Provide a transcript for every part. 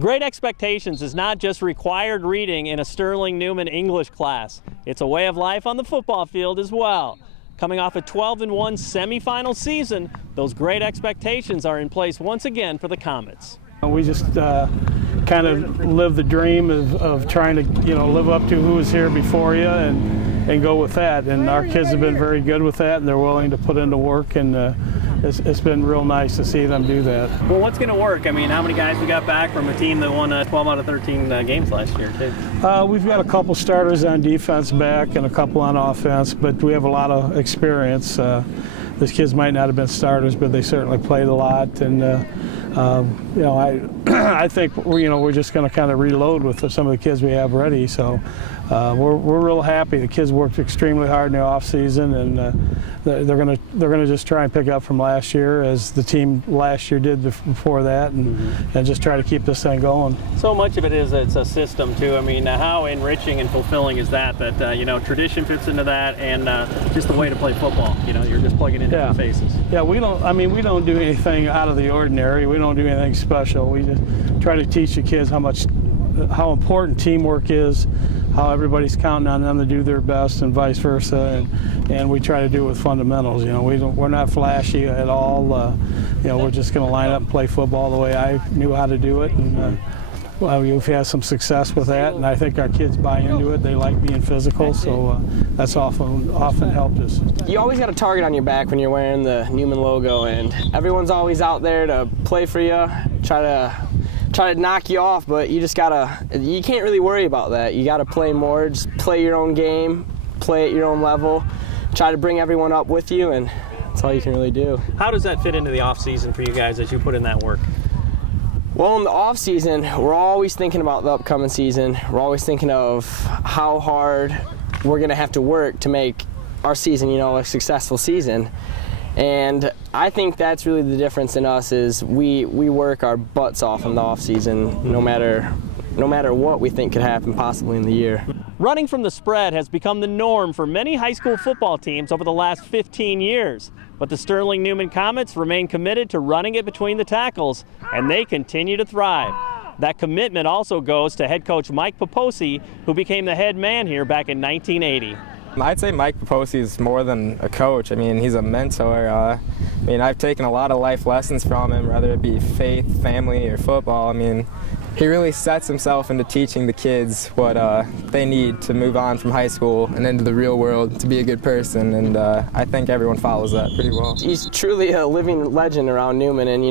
Great Expectations is not just required reading in a Sterling Newman English class. It's a way of life on the football field as well. Coming off a 12-1 semifinal season, those great expectations are in place once again for the Comets. We just kind of live the dream of trying to, live up to who was here before you and go with that. And our kids have been very good with that, and they're willing to put into work, and it's been real nice to see them do that. Well, what's going to work? I mean, how many guys we got back from a team that won 12 out of 13 games last year, too? We've got a couple starters on defense back and a couple on offense, but we have a lot of experience. These kids might not have been starters, but they certainly played a lot, and I think we're just going to kind of reload with some of the kids we have ready. So we're real happy. The kids worked extremely hard in the off season, and they're going to just try and pick up from last year, as the team last year did before that, and just try to keep this thing going. So much of it is it's a system too. I mean, how enriching and fulfilling is that tradition fits into that, and just the way to play football. You're just plugging in different faces. Yeah, we don't do anything out of the ordinary. We don't do anything special. We just try to teach the kids how important teamwork is, how everybody's counting on them to do their best, and vice versa, and we try to do it with fundamentals. We're not flashy at all. We're just going to line up and play football the way I knew how to do it, and we've had some success with that, and I think our kids buy into it. They like being physical, so that's often helped us. You always got a target on your back when you're wearing the Newman logo, and everyone's always out there to play for you, try to knock you off, but you can't really worry about that. You gotta play more, just play your own game, play at your own level, try to bring everyone up with you, and that's all you can really do. How does that fit into the off season for you guys as you put in that work? Well, in the off season, we're always thinking about the upcoming season. We're always thinking of how hard we're gonna have to work to make our season, a successful season. And I think that's really the difference in us, is we work our butts off in the off season, no matter what we think could happen possibly in the year. Running from the spread has become the norm for many high school football teams over the last 15 years. But the Sterling Newman Comets remain committed to running it between the tackles, and they continue to thrive. That commitment also goes to head coach Mike Papoccia, who became the head man here back in 1980. I'd say Mike Papoccia is more than a coach. I mean, he's a mentor. I've taken a lot of life lessons from him, whether it be faith, family, or football. I mean, he really sets himself into teaching the kids what they need to move on from high school and into the real world to be a good person, and I think everyone follows that pretty well. He's truly a living legend around Newman, and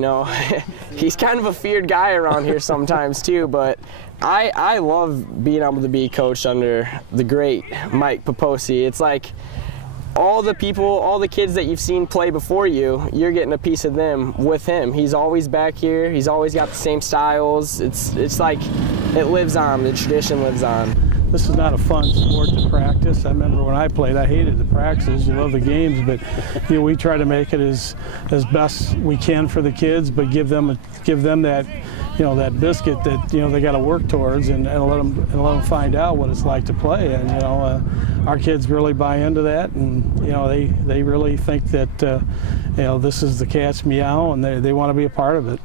he's kind of a feared guy around here sometimes too, but I love being able to be coached under the great Mike Papoccia. It's like all the kids that you've seen play before you, you're getting a piece of them with him. He's always back here. He's always got the same styles. It's like it lives on. The tradition lives on. This is not a fun sport to practice. I remember when I played, I hated the practices. You love the games, but we try to make it as best we can for the kids, but give them that that biscuit that they got to work towards, and let them find out what it's like to play. And our kids really buy into that, and they really think that this is the cat's meow, and they want to be a part of it.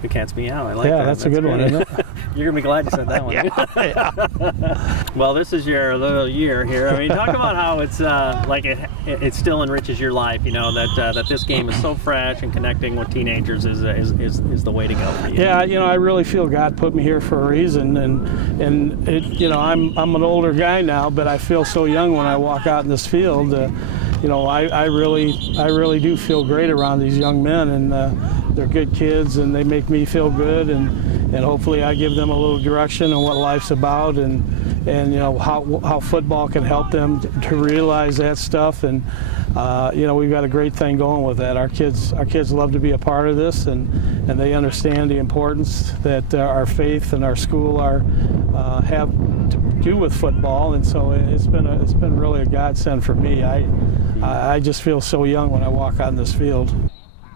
The cat's meow. I like that. Yeah, that's a good one, isn't it? You're gonna be glad you said that one. Yeah. Well, this is your little year here. I mean, talk about how it's it still enriches your life. That this game is so fresh, and connecting with teenagers is the way to go for you. Yeah, I really feel God put me here for a reason, and I'm an older guy now, but I feel so young when I walk out in this field. I really do feel great around these young men, and they're good kids, and they make me feel good, and hopefully I give them a little direction on what life's about, and how football can help them to realize that stuff. And we've got a great thing going with that. Our kids love to be a part of this, and they understand the importance that our faith and our school have to do with football, and so it's been really a godsend for me. I just feel so young when I walk on this field.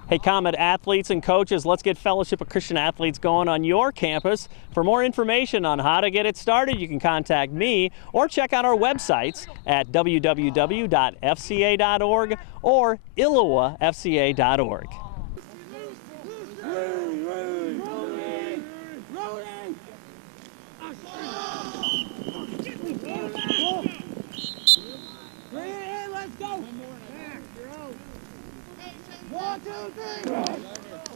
Hey, Comet athletes and coaches, let's get Fellowship of Christian Athletes going on your campus. For more information on how to get it started, you can contact me or check out our websites at www.fca.org or illowafca.org. One, two, three.